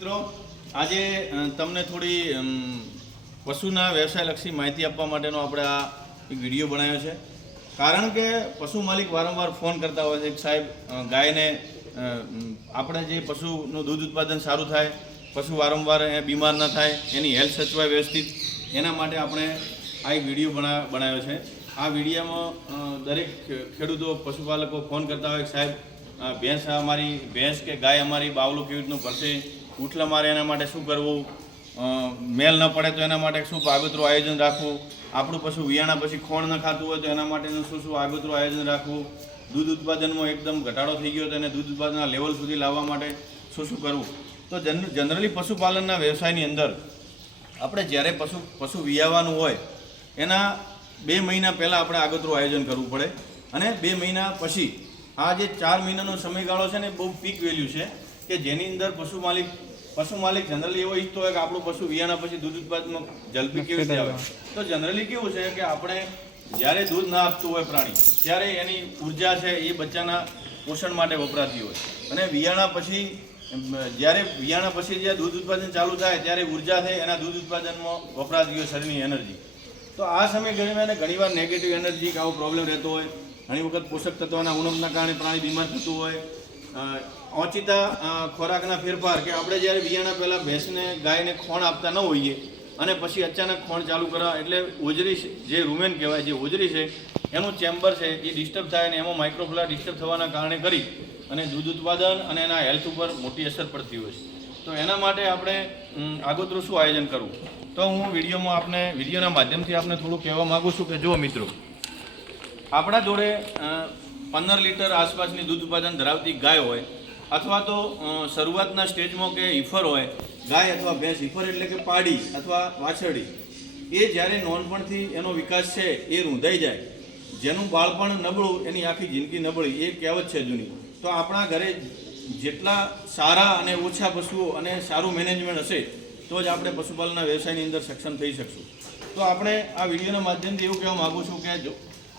મિત્રો આજે તમને થોડી પશુના વ્યવસાયલક્ષી માહિતી આપવા માટેનો આપણે આ એક વિડીયો બનાવ્યો છે. કારણ કે પશુ માલિક વારંવાર ફોન કરતા હોય છે કે સાહેબ ગાયને આપણે જે પશુનું દૂધ ઉત્પાદન સારું થાય, પશુ વારંવાર બીમાર ન થાય, એની હેલ્થ સચવાય વ્યવસ્થિત, એના માટે આપણે આ એક વિડીયો બનાવ્યો છે. આ વિડીયોમાં દરેક ખેડૂતો પશુપાલકો ફોન કરતા હોય કે સાહેબ ભેંસ કે ગાય અમારી બાવલું કેવી રીતનું કરશે, ઉઠલા મારે એના માટે શું કરવું, મેલ ન પડે તો એના માટે શું આગોતરું આયોજન રાખવું, આપણું પશુ વિયાણા પછી ખોણ ન ખાતું હોય તો એના માટેનું શું આગોતરું આયોજન રાખવું, દૂધ ઉત્પાદનમાં એકદમ ઘટાડો થઈ ગયો તો એને દૂધ ઉત્પાદનના લેવલ સુધી લાવવા માટે શું કરવું. તો જનરલી પશુપાલનના વ્યવસાયની અંદર આપણે જ્યારે પશુ વિયાવાનું હોય એના 2 મહિના પહેલાં આપણે આગોતરું આયોજન કરવું પડે. અને 2 મહિના પછી આ જે 4 મહિનાનો સમયગાળો છે ને બહુ પીક વેલ્યુ છે કે જેની અંદર પશુ માલિક જનરલી એવો ઈચ્છતો હોય કે આપણું પશુ વિયાણા પછી દૂધ ઉત્પાદનમાં ઝડપી કેવી રીતે આવે. તો જનરલી કેવું છે કે આપણે જ્યારે દૂધ ના આપતું હોય પ્રાણી ત્યારે એની ઉર્જા છે એ બચ્ચાના પોષણ માટે વપરાતી હોય, અને વિયાણા પછી જ્યારે દૂધ ઉત્પાદન ચાલુ થાય ત્યારે ઉર્જા છે એના દૂધ ઉત્પાદનમાં વપરાતી હોય શરીરની એનર્જી. તો આ સમય દરમિયાન ઘણીવાર નેગેટિવ એનર્જી આવો પ્રોબ્લેમ રહેતો હોય, ઘણી વખત પોષક તત્વોના ઉણપના કારણે પ્રાણી બીમાર થતું હોય, ઓચિતા ખોરાકના ફેરફાર કે આપણે જ્યારે વિયાણા પહેલાં ભેંસને ગાયને ખોણ આપતા ન હોઈએ અને પછી અચાનક ખોણ ચાલુ કરવા એટલે ઓજરી જે રૂમેન કહેવાય, જે ઓજરી છે એનું ચેમ્બર છે એ ડિસ્ટર્બ થાય અને એમાં માઇક્રોફ્લોરા ડિસ્ટર્બ થવાના કારણે કરી અને દૂધ ઉત્પાદન અને એના હેલ્થ ઉપર મોટી અસર પડતી હોય છે. તો એના માટે આપણે આગોતરું શું આયોજન કરવું, તો હું વિડીયોના માધ્યમથી આપને થોડું કહેવા માગું છું કે જો મિત્રો, આપણા જોડે 15 લીટર આસપાસની દૂધ ઉત્પાદન ધરાવતી ગાય હોય અથવા તો શરૂઆતના સ્ટેજમાં કે ઈફર હોય, ગાય અથવા ભેંસ, ઈફર એટલે કે પાડી અથવા વાછરડી, એ જ્યારે નોનપણથી એનો વિકાસ છે એ રૂંધાઈ જાય, જેનું બાળપણ નબળું એની આખી જિંદગી નબળી, એ કહેવત છે જૂની. તો આપણા ઘરે જેટલા સારા અને ઓછા પશુઓ અને સારું મેનેજમેન્ટ હશે તો જ આપણે પશુપાલનના વ્યવસાયની અંદર સક્ષમ થઈ શકશું. તો આપણે આ વિડીયોના માધ્યમથી એવું કહેવા માગું છું કે જો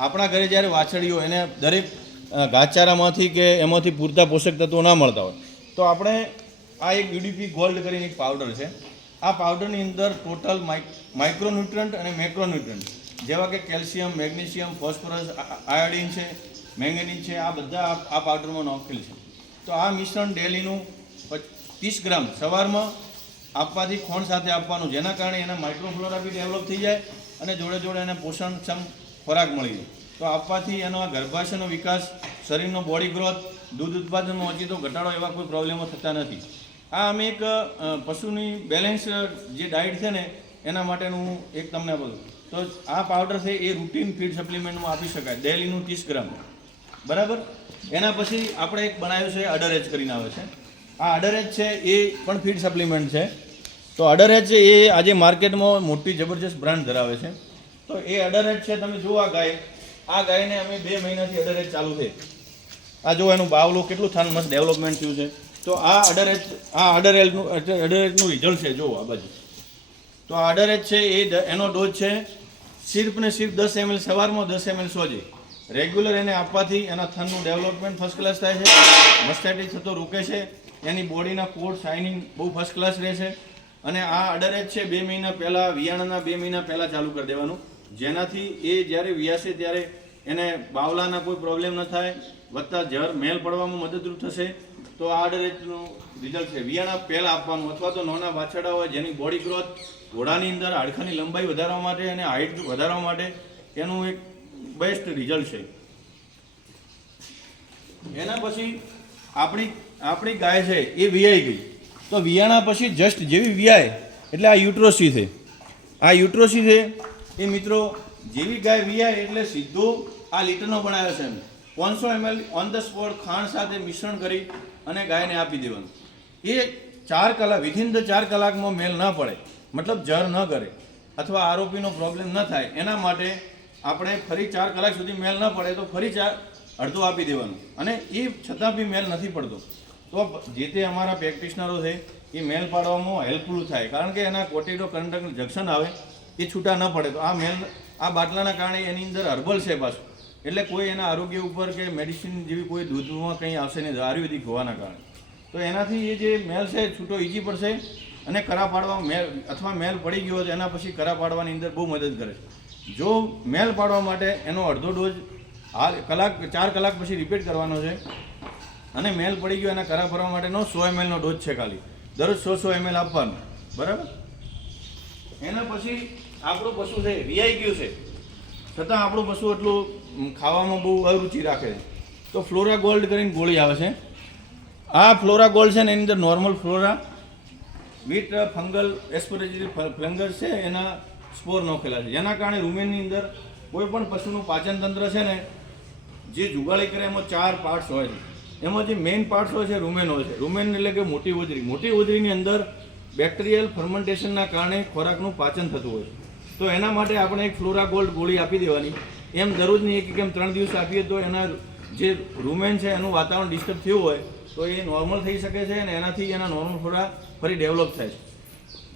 આપણા ઘરે જ્યારે વાછડીઓ એને દરેક ઘાસચારામાંથી કે એમાંથી પૂરતા પોષક તત્વો ના મળતા હોય તો આપણે આ એક યુડીપી ગોલ્ડ કરીને એક પાવડર છે. આ પાવડરની અંદર ટોટલ માઇક્રોન્યુટ્રન્ટ અને મેક્રોન્યુટ્રન્ટ જેવા કે કેલ્શિયમ, મેગ્નેશિયમ, ફોસ્ફરસ, આયોડિન છે, મેંગેનીઝ છે, આ બધા આ પાવડરમાં નાખેલ છે. તો આ મિશ્રણ ડેલીનું 30 ગ્રામ સવારમાં આપવાથી ખોણ સાથે આપવાનું, જેના કારણે એના માઇક્રોફ્લોરા બી ડેવલપ થઈ જાય અને જોડે જોડે એને પોષણક્ષમ ખોરાક મળી જાય. તો આપવાથી એનો ગર્ભાશયનો વિકાસ, શરીરનો બોડી ગ્રોથ, દૂધ ઉત્પાદનમાં ઓચિતો ઘટાડો એવા કોઈ પ્રોબ્લેમો થતા નથી. આ અમે એક પશુની બેલેન્સ જે ડાયટ છે ને એના માટેનું એક તમને બોલું તો આ પાવડર છે એ રૂટીન ફીડ સપ્લિમેન્ટમાં આપી શકાય, ડેલીનું 30 ગ્રામ, બરાબર. એના પછી આપણે એક બનાવ્યું છે અડર એચ કરીને આવે છે. આ અડર એચ છે એ પણ ફીડ સપ્લિમેન્ટ છે. તો અડર એચ છે એ આજે માર્કેટમાં મોટી જબરજસ્ત બ્રાન્ડ ધરાવે છે. તો એ અડર એચ છે, તમે જુઓ આ ગાયને અમે 2 મહિનાથી અડર એચ ચાલુ થઈ, આ જો એનું બાવલું કેટલું થાન મસ્ત ડેવલપમેન્ટ થયું છે. તો આ અડર એચનું રિઝલ્ટ છે, જુઓ આ બાજુ. તો આ અડર એચ છે એનો ડોઝ છે સિર્ફ 10 ml સવારમાં, 10 ml સોજે. રેગ્યુલર એને આપવાથી એના થનનું ડેવલપમેન્ટ ફર્સ્ટ ક્લાસ થાય છે, મસ્ટાઇટિસ થતો રોકે છે, એની બોડીના કોડ શાઇનિંગ બહુ ફર્સ્ટ ક્લાસ રહે છે. અને આ અડર એચ છે 2 મહિના પહેલાં, વિયાણાના 2 મહિના પહેલાં ચાલુ કરી દેવાનું, જેનાથી એ જ્યારે વિયાશે ત્યારે એને બાવલાના કોઈ પ્રોબ્લેમ ન થાય, વધતા જર મેલ પડવામાં મદદરૂપ થશે. તો આ અડર એચનું રિઝલ્ટ છે. વિયાણા પહેલાં આપવાનું, અથવા તો નાના વાછરડા હોય જેની બોડી ગ્રોથ, ઘોડાની અંદર હાડકાની લંબાઈ વધારવા માટે અને હાઇટ વધારવા માટે એનું એક બેસ્ટ રિઝલ્ટ છે. એના પછી આપણી ગાય છે એ વિયાઈ ગઈ. તો વિયાણા પછી જસ્ટ જેવી વિયાય એટલે આ યુટ્રોસી છે. આ યુટ્રોસી છે એ મિત્રો જેવી ગાય વિયાય એટલે સીધો આ લીટરનો બનાવ્યો છે. 500 ml ઓન ધ સ્પોટ ખાંડ સાથે મિશ્રણ કરી અને ગાયને આપી દેવાનું. એ 4 કલાક વિધિન ધ 4 કલાકમાં મેલ ન પડે, મતલબ જર ન કરે અથવા આરોપીનો પ્રોબ્લેમ ન થાય એના માટે આપણે ફરી 4 કલાક સુધી મેલ ન પડે તો ફરી અડધું આપી દેવાનું. અને એ છતાં બી મેલ નથી પડતો તો જે તે અમારા પ્રેક્ટિશનરો છે એ મેલ પાડવામાં હેલ્પફુલ થાય, કારણ કે એના કોર્ટિડો કંડક્ટ જંક્શન આવે એ છૂટા ન પડે. તો આ બાટલાના કારણે એની અંદર હર્બલ છે પાછું, એટલે કોઈ એના આરોગ્ય ઉપર કે મેડિસિન જેવી કોઈ દૂધમાં કંઈ આવશે નહીં આયુર્વેદિક હોવાના કારણે. તો એનાથી એ જે મેલ છે છૂટો ઈજી પડશે અને કરા પાડવા અથવા મેલ પડી ગયો તો એના પછી કરા પાડવાની અંદર બહુ મદદ કરે છે. જો મેલ પાડવા માટે એનો અડધો ડોઝ 4 કલાક પછી રિપીટ કરવાનો છે અને મેલ પડી ગયો એના કરા ભરવા માટેનો 100 ml નો ડોઝ છે. ખાલી દરરોજ 100 ml આપવાનું, બરાબર. એના પછી આપણું પશુ છે રિયાઈ ગયું છે છતાં આપણું પશુ એટલું ખાવામાં બહુ અરુચિ રાખે છે, તો ફ્લોરા ગોલ્ડ કરીને ગોળી આવે છે. આ ફ્લોરા ગોલ્ડ છે ને એની અંદર normal flora with fungal aspergillus fungus છે એના સ્પોર નોખેલા છે, જેના કારણે રૂમેનની અંદર કોઈ પણ પશુનું પાચન તંત્ર છે ને જે જુગાળી કરે એમાં 4 પાર્ટ્સ હોય છે. એમાં જે મેઇન પાર્ટ્સ હોય છે રૂમેન હોય છે. રૂમેન એટલે કે મોટી હોજરી. મોટી હોજરીની અંદર બેક્ટેરિયલ ફર્મેન્ટેશનના કારણે ખોરાકનું પાચન થતું હોય છે. તો એના માટે આપણે એક ફ્લોરા ગોલ્ડ ગોળી આપી દેવાની. એમ દરરોજની 1 કે 3 દિવસ આપીએ તો એના જે રૂમેન છે એનું વાતાવરણ ડિસ્ટર્બ થયું હોય તો એ નોર્મલ થઈ શકે છે અને એનાથી એના નોર્મલ ફ્લોરા ફરી ડેવલપ થાય છે.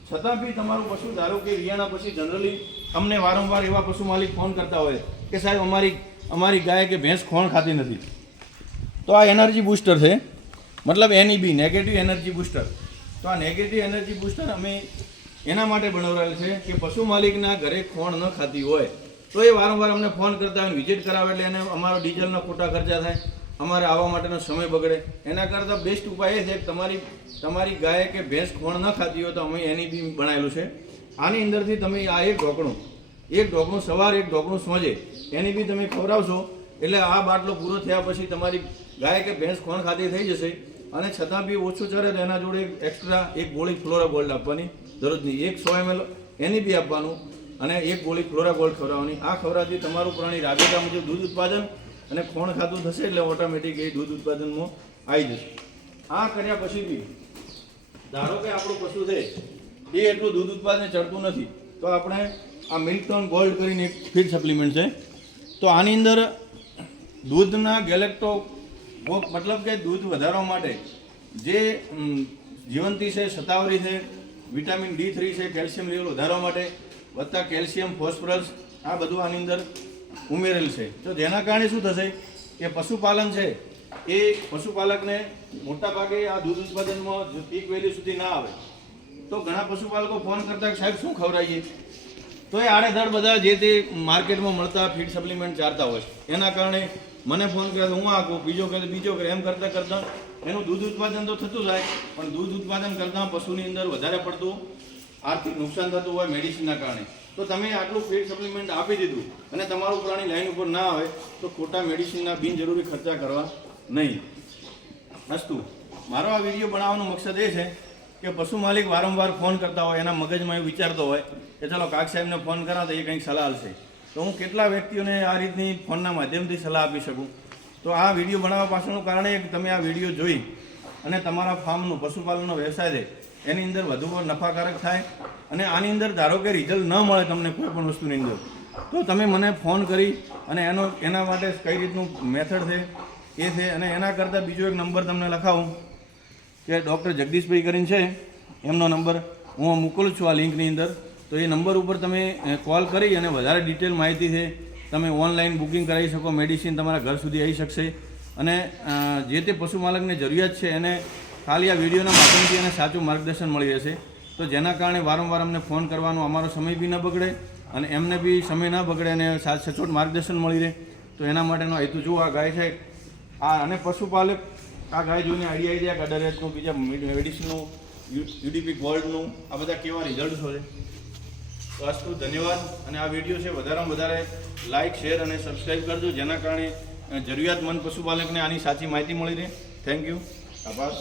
છતાં બી તમારું પશુ ધારો કે વિયાણા પછી જનરલી અમને વારંવાર એવા પશુ માલિક ફોન કરતા હોય કે સાહેબ અમારી ગાય કે ભેંસ ખોણ ખાતી નથી. તો આ એનર્જી બૂસ્ટર છે, મતલબ NEB નેગેટિવ એનર્જી બૂસ્ટર. તો આ નેગેટિવ એનર્જી બૂસ્ટર અમે એના માટે બનાવેલ છે કે પશુ માલિકના ઘરે ખોણ ન ખાતી હોય તો એ વારંવાર અમને ફોન કરતા હોય, વિઝિટ કરાવે એટલે એને અમારો ડીઝલના ખોટા ખર્ચા થાય, અમારે આવવા માટેનો સમય બગડે. એના કરતાં બેસ્ટ ઉપાય એ છે કે તમારી ગાય કે ભેંસ ખોણ ન ખાતી હોય તો અમે NEB બનાવેલું છે. આની અંદરથી તમે આ એક ઢોકણું સવાર એક ઢોકણું સાંજે NEB તમે ખવડાવશો એટલે આ બાટલો પૂરો થયા પછી તમારી ગાય કે ભેંસ ખોણ ખાતી થઈ જશે. અને છતાં બી ઓછું ચરે તો એના જોડે એક્સ્ટ્રા એક ગોળી ફ્લોરા ગોલ્ડ આપવાની દરરોજની, 100 ml NEB આપવાનું અને એક ગોળી ફ્લોરા ગોલ્ડ ખવડાવવાની. આ ખવડાવવાથી તમારું પ્રાણી રાબેતા મુજબ દૂધ ઉત્પાદન અને ખોણ ખાતું થશે એટલે ઓટોમેટિક એ દૂધ ઉત્પાદનમાં આવી જશે. આ કર્યા પછી બી ધારો કે આપણું પશુ છે એ એટલું દૂધ ઉત્પાદન ચડતું નથી તો આપણે આ મિલ્કટોન ગોલ્ડ કરીને એક ફીડ સપ્લિમેન્ટ છે. તો આની અંદર દૂધના ગેલેક્ટો મતલબ કે દૂધ વધારવા માટે જે જીવંતી છે, શતાવરી છે, વિટામિન D3 છે, કેલ્શિયમ લેવલ વધારવા માટે વત્તા કેલ્શિયમ, ફોસ્ફરસ આ બધું આની અંદર ઉમેરેલ છે. તો જેના કારણે શું થશે કે પશુપાલન છે એ પશુપાલકને મોટાભાગે આ દૂધ ઉત્પાદનમાં જો પીક વેલ્યુ સુધી ના આવે તો ઘણા પશુપાલકો ફોન કરતા કે સાહેબ શું ખવડાવીએ, તો એ આડેધડ બધા જે તે માર્કેટમાં મળતા ફીડ સપ્લિમેન્ટ ચારતા હોય. એના કારણે મને ફોન કરે હું આ કહું, બીજો કરે એમ કરતાં એનું દૂધ ઉત્પાદન તો થતું જાય પણ દૂધ ઉત્પાદન કરતાં પશુની અંદર વધારે પડતું આર્થિક નુકસાન થતું હોય મેડિસિનના કારણે. તો તમે આટલું ફીડ સપ્લિમેન્ટ આપી દીધું અને તમારું પ્રાણી લાઈન ઉપર ના આવે તો ખોટા મેડિસિનના બિનજરૂરી ખર્ચા કરવા નહીં. અસ્તુ મારો આ વિડીયો બનાવવાનો મકસદ એ છે કે પશુ માલિક વારંવાર ફોન કરતા હોય, એના મગજમાં એવું વિચારતો હોય કે ચાલો કાક સાહેબને ફોન કરા તો એ કંઈક સલાહ આપશે. તો હું કેટલા વ્યક્તિઓને આ રીતની ફોનના માધ્યમથી સલાહ આપી શકું. તો આ વિડીયો બનાવવા પાછળનું કારણ એ કે તમે આ વિડીયો જોઈ અને તમારા ફાર્મનો પશુપાલનનો વ્યવસાય છે એની અંદર વધુ નફાકારક થાય અને આની અંદર ધારો કે રિઝલ્ટ ન મળે તમને કોઈ પણ વસ્તુની અંદર તો તમે મને ફોન કરી અને એના માટે કઈ રીતનું મેથડ છે એ છે. અને એના કરતાં બીજો એક નંબર તમને લખાવું કે ડૉક્ટર જગદીશભાઈ કરીને છે, એમનો નંબર હું મોકલું છું આ લિંકની અંદર. તો એ નંબર ઉપર તમે કોલ કરી અને વધારે ડિટેલ માહિતી છે તમે ઓનલાઈન બુકિંગ કરાવી શકો. મેડિસિન તમારા ઘર સુધી આવી શકશે અને જે તે પશુ માલકને જરૂરિયાત છે એને ખાલી આ વિડીયોના માધ્યમથી એને સાચું માર્ગદર્શન મળી રહેશે. તો જેના કારણે વારંવાર અમને ફોન કરવાનો અમારો સમય બી ન બગડે અને એમને બી સમય ન બગડે અને સચોટ માર્ગદર્શન મળી રહે. તો એના માટેનો હેતુ જો આ ગાય છે આ અને પશુપાલક આ ગાય જોઈને આઈડિયા આવી જાય કે અડરેજનું બીજા મેડિસિનનું UDP ગોલ્ડનું આ બધા કેવા રિઝલ્ટ છે. તો અસ્તુ ધન્યવાદ. અને આ વિડીયો છે વધારેમાં વધારે લાઇક, શેર અને સબસ્ક્રાઈબ કરજો જેના કારણે જરૂરિયાતમંદ પશુપાલકને આની સાચી માહિતી મળી રહે. Thank you. આભાર.